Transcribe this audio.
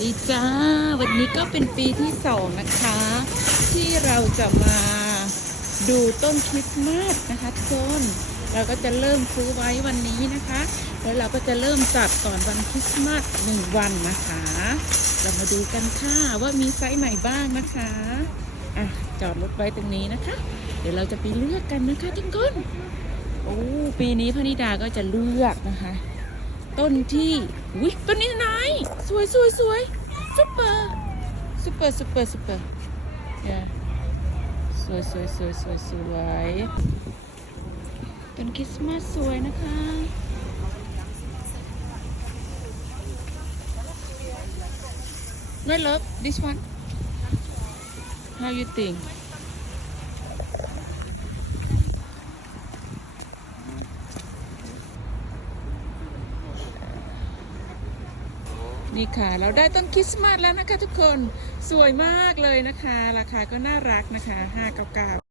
ดีจ้า วันนี้ก็เป็นปีที่สองนะคะ ที่เราจะมาดูต้นคริสต์มาสนะคะทุกคนเราก็จะเริ่มซื้อไว้วันนี้นะคะ แล้วเราก็จะเริ่มจัดก่อนวันคริสต์มาสหนึ่งวันนะคะ เรามาดูกันค่ะว่ามีไซส์ไหนบ้างนะคะอะจอดรถไว้ตรงนี้นะคะ เดี๋ยวเราจะไปเลือกกันนะคะทุกคนโอ้ปีนี้พนิดาก็จะเลือกนะคะ ต้นที่อุ้ยต้นนี้ไหนสวยสวยสวยซุปเปอร์ซุปเปอร์ซุปเปอร์ซุปเปอร์เนี่ยสวยสวยสวยสวยสวยต้นคริสต์มาสสวยนะคะไม่ love this one how you think นี่ค่ะเราได้ต้นคริสต์มาสแล้วนะคะทุกคนสวยมากเลยนะคะ ราคาก็น่ารักนะคะ599